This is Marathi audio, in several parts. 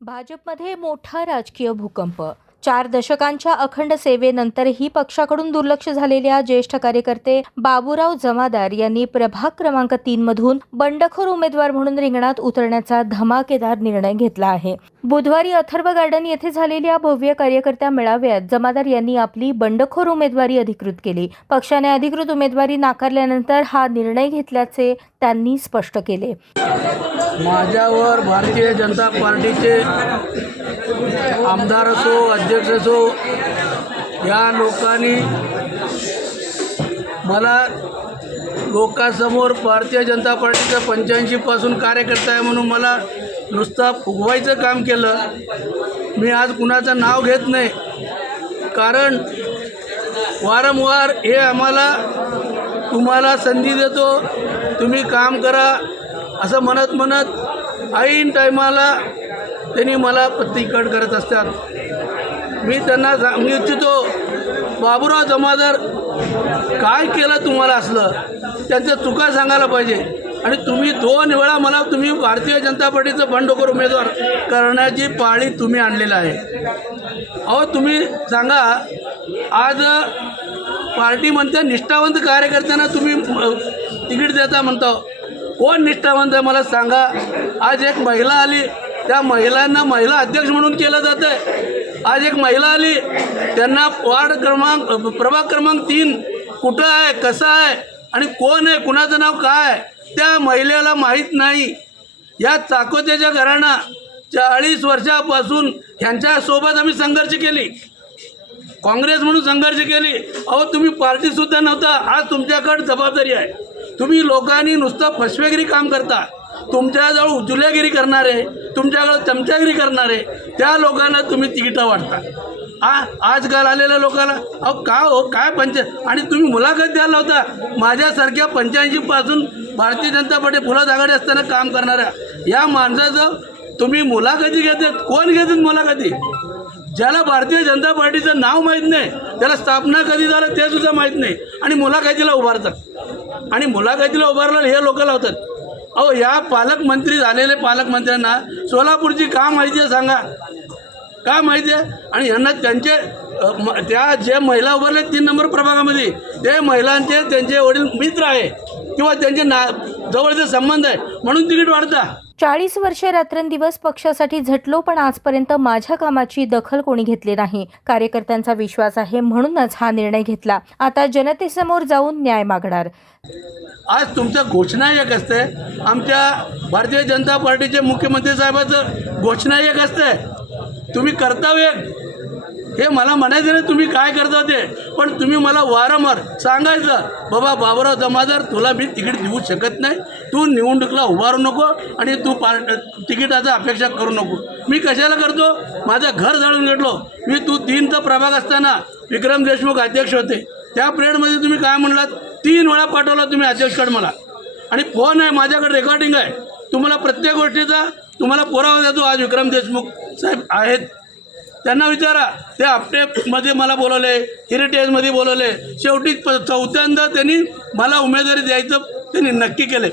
भाजपमध्ये मोठा राजकीय भूकंप. 4 दशकांच्या अखंड सेवेनंतरही पक्षाकडून दुर्लक्ष झालेल्या ज्येष्ठ कार्यकर्ते बाबूराव जमादार यांनी प्रभाग क्रमांक 3 मधून बंडखोर उमेदवार म्हणून रिंगणात उतरण्याचा धमाकेदार निर्णय घेतला आहे. बुधवारी अथर्व गार्डन येथे झालेल्या भव्य कार्यकर्त्या मेळाव्यात जमादार यांनी आपली बंडखोर उमेदवारी अधिकृत केली. पक्षाने अधिकृत उमेदवारी नाकारल्यानंतर हा निर्णय घेतल्याचे त्यांनी स्पष्ट केले. माझ्यावर भारतीय जनता पार्टीचे आमदार असो, अध्यक्ष असो, या लोकांनी मला लोकांसमोर भारतीय जनता पार्टीचा 85 पासून कार्यकर्ता आहे म्हणून मला नुसता फुगवायचं काम केलं. मी आज कुणाचं नाव घेत नाही, कारण वारंवार हे आम्हाला तुम्हाला संधी देतो, तुम्ही काम करा असं म्हणत ऐन टायमाला त्यांनी मला पत्तीकड करत असतात. मी त्यांना सांगू इच्छितो, बाबूराव जमादार काय केलं तुम्हाला असलं त्यांच्या चुका सांगायला पाहिजे. आणि तुम्ही 2 वेळा मला तुम्ही भारतीय जनता पार्टीचं बंडखोर उमेदवार करण्याची पाळी तुम्ही आणलेला आहे. अहो तुम्ही सांगा, आज पार्टी म्हणते निष्ठावंत कार्यकर्त्यांना तुम्ही तिकीट देता म्हणता. कोण निष्ठावंत आहे मला सांगा. आज एक महिला आली, त्या महिलांना महिला अध्यक्ष म्हणून केलं जातं आहे. आज एक महिला आली, त्यांना प्रभाग क्रमांक 3 कुठं आहे, कसं आहे आणि कोण आहे, कुणाचं नाव काय आहे त्या महिलेला माहीत नाही. या चाकोत्याच्या घराणा 40 वर्षापासून ह्यांच्यासोबत आम्ही संघर्ष केली, काँग्रेस म्हणून संघर्ष केली. अहो तुम्ही पार्टीसुद्धा नव्हता, आज तुमच्याकडे जबाबदारी आहे. तुम्ही लोकांनी नुसतं फसवेगिरी काम करता. तुमच्याजवळ उजुल्यागिरी करणारे, तुमच्याकडं चमचागिरी करणारे त्या लोकांना तुम्ही तिकीटं वाटता. आजकाल आलेल्या लोकांना अहो का हो काय आणि तुम्ही मुलाखत द्यायला होता माझ्यासारख्या 85 पासून भारतीय जनता पार्टी फुलात आघाडी असताना काम करणाऱ्या या माणसाचं तुम्ही मुलाखती घेतात. कोण घेतात मुलाखती? ज्याला भारतीय जनता पार्टीचं नाव माहीत नाही, त्याला स्थापना कधी झालं ते सुद्धा माहीत नाही, आणि मुलाखतीला उभारतात. आणि मुलाखतीला उभारलं हे लोक लावतात. अहो या पालकमंत्री झालेले पालकमंत्र्यांना सोलापूरची का माहिती आहे सांगा, का माहिती आहे? आणि यांना त्यांचे त्या जे महिला उभारले 3 नंबर प्रभागामध्ये ते महिलांचे त्यांचे वडील मित्र आहे किंवा त्यांचे जवळचे संबंध आहे म्हणून तिकीट वाढता. 40 वर्षे रात्रंदिवस पक्षासाठी झटलो, पण आजपर्यंत माझ्या कामाची दखल कोणी घेतली नाही. कार्यकर्त्यांचा विश्वास आहे म्हणूनच हा निर्णय घेतला. आता जनतेसमोर जाऊन न्याय मागणार. आज तुमच्या घोषणा एक असते, आमच्या भारतीय जनता पार्टीचे मुख्यमंत्री साहेबाचं घोषणा एक असते, तुम्ही कर्तव्य हे मला म्हणायचं नाही तुम्ही काय करता ते. पण तुम्ही मला वारंवार सांगायचं, बाबा बाबूराव जमादार तुला मी तिकीट देऊ शकत नाही, तू निवडणुकीला उभारू नको आणि तू तिकिटाचा अपेक्षा करू नको. मी कशाला करतो? माझं घर जाळून घेतलो मी. तू 3चा प्रभाग असताना विक्रम देशमुख अध्यक्ष होते, त्या पिरियडमध्ये तुम्ही काय म्हणलात, 3 वेळा पाठवला तुम्ही अध्यक्षकडे मला, आणि फोन आहे माझ्याकडे, रेकॉर्डिंग आहे. तुम्हाला प्रत्येक गोष्टीचा तुम्हाला पुरावा देतो. आज विक्रम देशमुख साहेब आहेत, त्यांना विचारा. ते आपटेमध्ये मला बोलवले, हेरिटेजमध्ये बोलवले, शेवटी 4थ्यांदा त्यांनी मला उमेदवारी द्यायचं त्यांनी नक्की केले.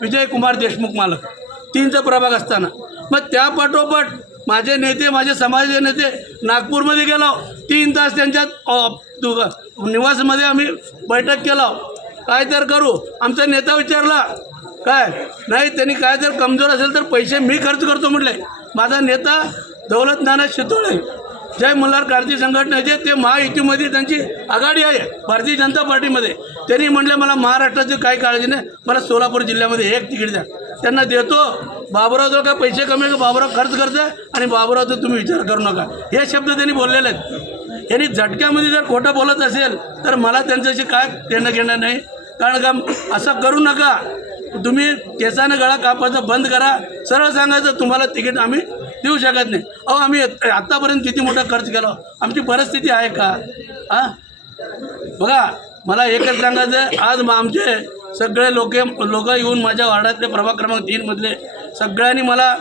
विजयकुमार देशमुख मालक 3चा प्रभाग असताना. मग त्या पाठोपाठ माझे नेते, माझे समाजाचे नेते नागपूरमध्ये गेलो, 3 तास त्यांच्या निवासमध्ये आम्ही बैठक केला. काय तर करू, आमचा नेता विचारला काय नाही, त्यांनी काय तर कमजोर असेल तर पैसे मी खर्च करतो म्हटले. माझा नेता दौलत नाना शितोळे, जय मल्हार क्रांती संघटनेचे, ते महायुतीमध्ये त्यांची आघाडी आहे भारतीय जनता पार्टीमध्ये. त्यांनी म्हटलं मला महाराष्ट्राची काही काळजी नाही, मला सोलापूर जिल्ह्यामध्ये 1 तिकीट द्या. त्यांना देतो. बाबूरावजवळ काय पैसे कमी का, बाबूराव खर्च करते आणि बाबूरावचा तुम्ही विचार करू नका, हे शब्द त्यांनी बोललेले आहेत. यांनी झटक्यामध्ये जर खोटं बोलत असेल तर मला त्यांच्याशी काय देणं घेणं नाही. कारण का असं करू नका. तुम्ही केसानं गळा कापायचं बंद करा. सरळ सांगायचं तुम्हाला तिकीट आम्ही देऊ शकत नाही. अहो आम्ही आत्तापर्यंत किती मोठा खर्च केला, आमची परिस्थिती आहे का? बघा मला एकच सांगायचं, आज आमचे सगळे लोक येऊन माझ्या वार्डातले प्रभाग क्रमांक 3 मधले सगळ्यांनी मला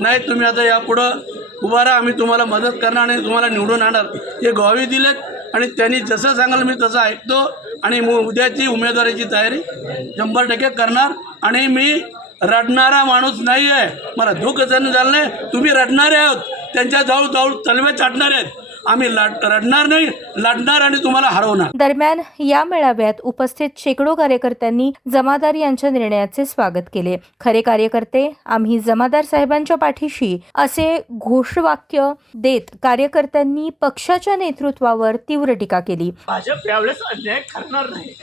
नाही तुम्ही आता यापुढं उभा राहा, आम्ही तुम्हाला मदत करणार आणि तुम्हाला निवडून आणणार हे ग्वाही दिलेत. आणि त्यांनी जसं सांगाल मी तसं ऐकतो आणि उद्याची उमेदवारीची तयारी 100% करणार. आणि मी रडणारा माणूस नाही आहे. मला दुःख सहन झालं नाही. तुम्ही रडणारे आहोत, त्यांच्या जाऊ जाऊ तलवे चाटणारे आहेत. आम्ही रडणार नाही, लढणार आणि तुम्हाला हरवणार. दरम्यान या मेळाव्यात उपस्थित शेकडो कार्यकर्त्यांनी जमादार यांच्या निर्णयाचे स्वागत केले. खरे कार्यकर्ते आम्ही जमादार साहेबांच्या पाठीशी असे घोषवाक्य देत कार्यकर्त्यांनी पक्षाच्या नेतृत्वावर तीव्र टीका केली. भाजप यावेळेस अन्याय करणार नाही.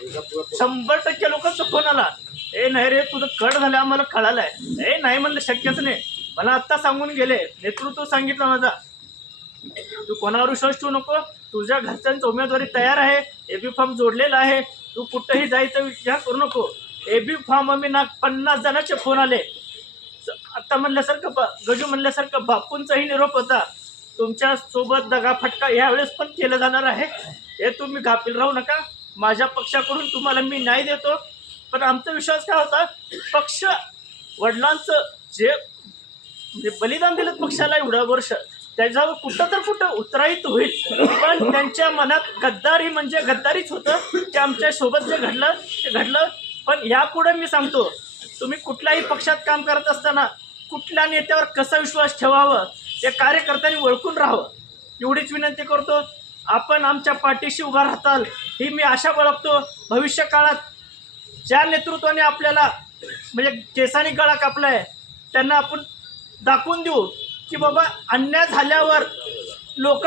100% लोकांचा फोन आला, ए नाही रे तुझं कट झालं आम्हाला कळालंय. ए नाही म्हणलं शक्यच नाही. मला आत्ता सांगून गेले, नेतृत्व सांगितलं माझा, तू कोणावर विश्वास ठेवू नको. तुझ्या घरच्यांची उमेदवारी तयार आहे, एबी फॉर्म जोडलेला आहे, तू कुठंही जायचा विचार करू नको. एबी फॉर्म आम्ही 50 जणांचे फोन आले. आत्ता म्हणल्यासारखं गजू म्हणल्यासारखं बापूंचाही निरोप होता. तुमच्या सोबत दगाफटका यावेळेस पण केलं जाणार आहे, हे तुम्ही गाफील राहू नका. माझ्या पक्षाकडून तुम्हाला मी न्याय देतो. पण आमचा विश्वास काय होता, पक्ष वडिलांचं जे बलिदान दिलं पक्षाला एवढं वर्ष, त्याच्यावर कुठं उत्तरायित होईल. पण त्यांच्या मनात गद्दारी म्हणजे गद्दारीच होतं. ते आमच्या सोबत जे घडलं ते घडलं. पण यापुढे मी सांगतो, तुम्ही कुठल्याही पक्षात काम करत असताना कुठल्या नेत्यावर कसा विश्वास ठेवावं ते कार्यकर्त्यांनी ओळखून राहावं, एवढीच विनंती करतो. आपण आमच्या पाठीशी उभा राहताल ही मी आशा बाळगतो. भविष्य काळात ज्या नेतृत्वाने आपल्याला म्हणजे केसानी गळा कापलाय त्यांना आपण दाखवून देऊ की बाबा अन्याय झाल्यावर लोक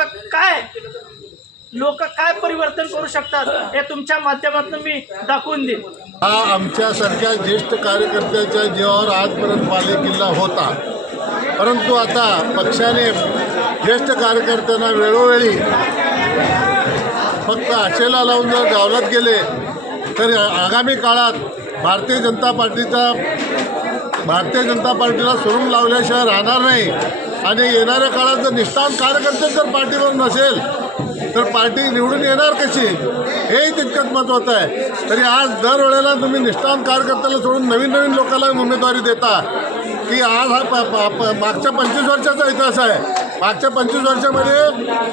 काय परिवर्तन करू शकतात, हे तुमच्या माध्यमातून मी दाखवून देईन. हा आमच्यासारख्या ज्येष्ठ कार्यकर्त्याच्या जीवावर आजपर्यंत बालेकिल्ला होता. परंतु आता पक्षाने ज्येष्ठ कार्यकर्त्यांना वेळोवेळी फक्त आशेला लावून जर डावलत गेले तर आगामी काळात भारतीय जनता पार्टीला सुरुंग लावल्याशिवाय राहणार नाही. आणि येणाऱ्या काळात जर निष्ठावंत कार्यकर्ते जर पार्टीवर नसेल तर पार्टी निवडून येणार कशी, हेही तितकंच महत्त्वाचं आहे. तरी आज दरवेळेला तुम्ही निष्ठावंत कार्यकर्त्याला सोडून नवीन लोकांना उमेदवारी देता की आज हा मागच्या 25 वर्षाचा इतिहास आहे. मागच्या 25 वर्षामध्ये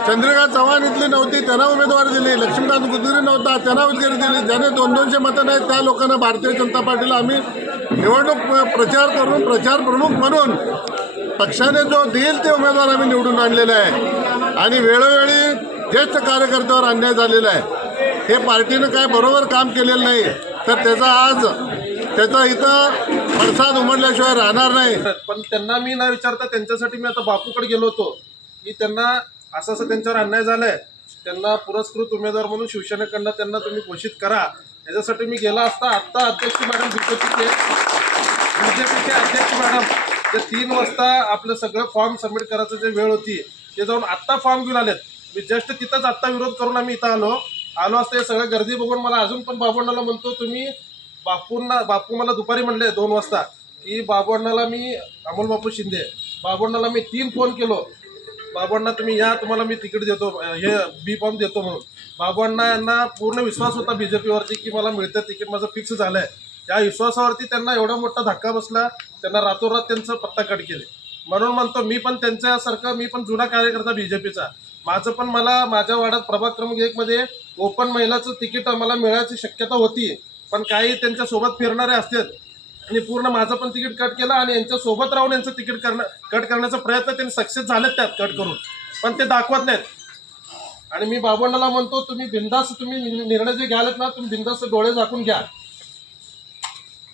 चंद्रिका चव्हाण इथली नव्हती, त्यांना उमेदवारी दिली. लक्ष्मीकांत गुजरी नव्हता, त्यांना उमेदवारी दिली. ज्याने 200 मतं नाहीत त्या लोकांना भारतीय जनता पार्टीला आम्ही निवडणूक प्रचार प्रमुख म्हणून पक्षाने जो देईल ते उमेदवार आम्ही निवडून आणलेले आहे. आणि वेळोवेळी ज्येष्ठ कार्यकर्त्यावर अन्याय झालेला आहे. हे पार्टीनं काय बरोबर काम केलेलं नाही तर त्याचा इथं पडसाद उमटल्याशिवाय राहणार नाही. पण त्यांना मी न विचारता त्यांच्यासाठी मी आता बापूकडे गेलो होतो की त्यांना असं त्यांच्यावर अन्याय झालाय, त्यांना पुरस्कृत उमेदवार म्हणून शिवसेनेकडनं त्यांना तुम्ही घोषित करा. याच्यासाठी मी गेला असता आत्ता अध्यक्ष मॅडम बीजेपीचे अध्यक्ष मॅडम ते 3 वाजता आपलं सगळं फॉर्म सबमिट करायचं जे वेळ होती ते जाऊन आत्ता फॉर्म घेऊन आलेत. मी जस्ट तिथंच आत्ता विरोध करून आम्ही इथं आलो असता. हे सगळं गर्दी बघून मला अजून पण बाबूअण्णाला म्हणतो, तुम्ही बापू मला दुपारी म्हणले 2 वाजता की बाबूअण्णाला मी अमोल बापू शिंदे बाबूअण्णाला मी 3 फोन केलो. बाबूअण्णा तुम्ही या, तुम्हाला मी तिकीट देतो, हे बी फॉर्म देतो म्हणून. बाबूअण्णा यांना पूर्ण विश्वास होता बीजेपीवरती की मला मिळतं तिकीट, माझं फिक्स झालं आहे. त्या विश्वासावरती त्यांना एवढा मोठा धक्का बसला, त्यांना रातोरात त्यांचं पत्ता कट केले. म्हणून म्हणतो मी पण त्यांच्यासारखं, मी पण जुना कार्यकर्ता बीजेपीचा. माझं पण मला माझ्या वाड्यात प्रभाग क्रमांक 1 मध्ये ओपन महिलाचं तिकीट मला मिळायची शक्यता होती. पण काही त्यांच्यासोबत फिरणारे असतात आणि पूर्ण माझं पण तिकीट कट केलं आणि यांच्यासोबत राहून यांचं तिकीट कट करण्याचा प्रयत्न त्यांनी सक्सेस झालेत त्यात कट करून, पण ते दाखवत नाहीत. आणि मी बाबूअण्णाला म्हणतो, तुम्ही बिंदास तुम्ही निर्णय जे घ्यालेत ना, तुम्ही बिंदास डोळे झाकून घ्या.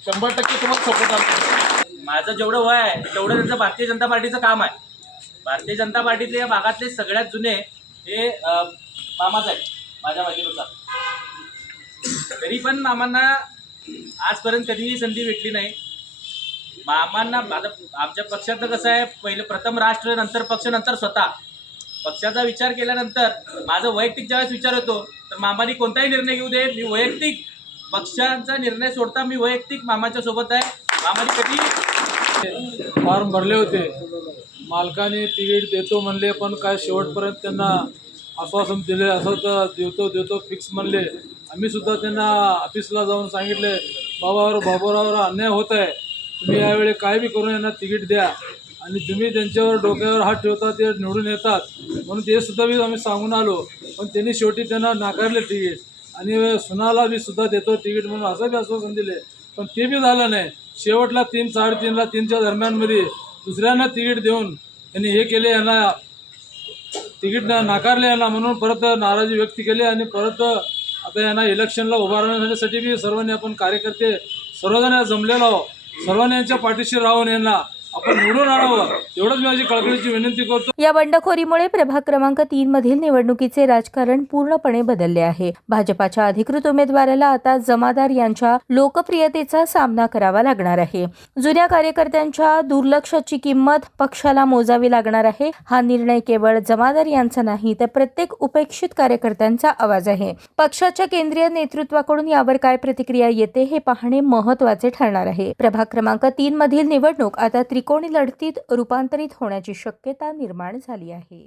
100% तुम्हाला सपोर्ट आहे. माझं जेवढं वय आहे तेवढं त्यांचं भारतीय जनता पार्टीचं काम आहे. भारतीय जनता पार्टीतले या भागातले सगळ्यात जुने हे मामाच आहेत माझ्या माहितीनुसार. तरी पण मामांना आजपर्यंत कधीही संधी भेटली नाही. मामांना आता आमच्या पक्षाचं कसं आहे, पहिलं प्रथम राष्ट्र, नंतर पक्ष, नंतर स्वतः. पक्षाचा विचार केल्यानंतर माझा वैयक्तिक ज्यावेळेस विचार होतो तर मामांनी कोणताही निर्णय घेऊ दे, मी वैयक्तिक पक्षांचा निर्णय सोडता मी वैयक्तिक मामाच्या सोबत आहे. मामांनी कधी फॉर्म भरले होते, मालकाने तिकीट देतो म्हणले, पण काय शेवटपर्यंत त्यांना आश्वासन दिले, असं तर देतो फिक्स म्हणले. आम्ही सुद्धा त्यांना ऑफिसला जाऊन सांगितले, बाबूरावर अन्याय होत आहे, तुम्ही यावेळी काय बी करून यांना तिकीट द्या आणि तुम्ही त्यांच्यावर डोक्यावर हात ठेवता ते निवडून येतात म्हणून ते सुद्धा बी आम्ही सांगून आलो. पण त्यांनी शेवटी त्यांना नाकारले तिकीट आणि सुनाला बी सुद्धा देतो तिकीट म्हणून असं बी आश्वासन दिले, पण ते बी झालं नाही. शेवटला 3, 3:30ला 3च्या दरम्यानमध्ये दुसऱ्यांना तिकीट देऊन त्यांनी हे केले, यांना तिकीट नाकारले यांना, म्हणून परत नाराजी व्यक्त केली आणि परत आता यांना इलेक्शनला उभारण्यासाठी बी सर्वांनी आपण कार्यकर्ते सर्वजण जमलेलो आहोत. सर्वांनी यांच्या पाठीशी राहून यांना आपण निवडून आणावं एवढंच मी माझी कळकळीची विनंती करतो. या बंडखोरीमुळे प्रभाग क्रमांक 3 मधील निवडणुकीचे राजकारण पूर्णपणे बदलले आहे. भाजपाच्या अधिकृत उमेदवाराला आता जमादार यांच्या लोकप्रियतेचा सामना करावा लागणार आहे. जुन्या कार्यकर्त्यांच्या दुर्लक्षाची किंमत पक्षाला मोजावी लागणार आहे. हा निर्णय केवळ जमादार यांचा नाही, तर प्रत्येक उपेक्षित कार्यकर्त्यांचा आवाज आहे. पक्षाच्या केंद्रीय नेतृत्वाकडून यावर काय प्रतिक्रिया येते हे पाहणे महत्त्वाचे ठरणार आहे. प्रभाग क्रमांक 3 मधील निवडणूक आता त्रिकोणी लढतीत रूपांतरित होण्याची शक्यता निर्माण झाली आहे.